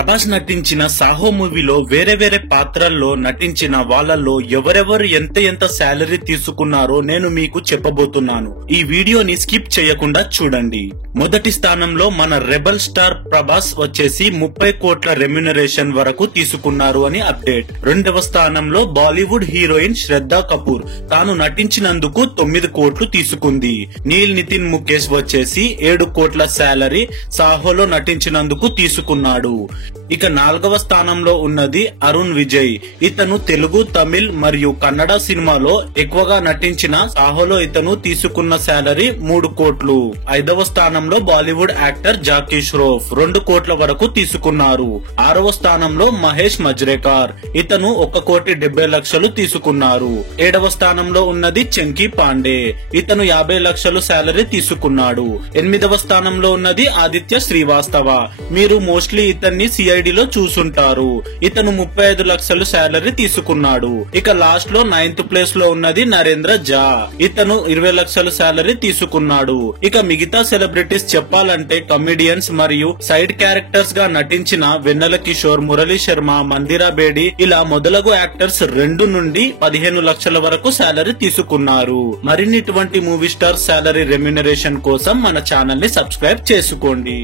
ప్రభాస్ నటించిన సాహో మూవీలో వేరే వేరే పాత్రల్లో నటించిన వాళ్ళల్లో ఎవరెవరు ఎంత శాలరీ తీసుకున్నారో నేను మీకు చెప్పబోతున్నాను. ఈ వీడియోని స్కిప్ చేయకుండా చూడండి. మొదటి స్థానంలో మన రెబల్ స్టార్ ప్రభాస్ వచ్చేసి 30 కోట్ల రెమ్యునరేషన్ వరకు తీసుకున్నారు అని అప్డేట్. రెండవ స్థానంలో బాలీవుడ్ హీరోయిన్ శ్రద్ధా కపూర్ తాను నటించినందుకు 9 కోట్లు తీసుకుంది. నీల్ నితిన్ ముఖేష్ వచ్చేసి 7 కోట్ల శాలరీ సాహోలో నటించినందుకు తీసుకున్నాడు. ఇక 4వ స్థానంలో ఉన్నది అరుణ్ విజయ్. ఇతను తెలుగు, తమిళ్ మరియు కన్నడ సినిమాలో ఎక్కువగా నటించిన సాహోలో ఇతను తీసుకున్న శాలరీ 3 కోట్లు. 5వ స్థానంలో బాలీవుడ్ యాక్టర్ జాకీ ష్రోఫ్ 2 కోట్ల వరకు తీసుకున్నారు. 6వ స్థానంలో మహేష్ మజ్రేకర్ ఇతను 1,70,00,000 తీసుకున్నారు. 7వ స్థానంలో ఉన్నది చంకీ పాండే ఇతను 50 లక్షలు శాలరీ తీసుకున్నాడు. 8వ స్థానంలో ఉన్నది ఆదిత్య శ్రీవాస్తవ. మీరు మోస్ట్లీ ఇతన్ని సిఐడిలో చూసుంటారు. ఇతను 35 లక్షలు శాలరీ తీసుకున్నాడు. ఇక లాస్ట్ లో 9th ప్లేస్ లో ఉన్నది నరేంద్ర జా. ఇతను 20 లక్షలు శాలరీ తీసుకున్నాడు. ఇక మిగతా సెలబ్రిటీస్ చెప్పాలంటే కమెడియన్స్ మరియు సైడ్ క్యారెక్టర్స్ గా నటించిన వెన్నెల కిషోర్, మురళీ శర్మ, మందిరా బేడి ఇలా మొదలగు యాక్టర్స్ 2 నుండి 15 లక్షల వరకు శాలరీ తీసుకున్నారు. మరిన్ని ఇటువంటి మూవీ స్టార్ శాలరీ రెమ్యునరేషన్ కోసం మన ఛానల్ ని సబ్స్క్రైబ్ చేసుకోండి.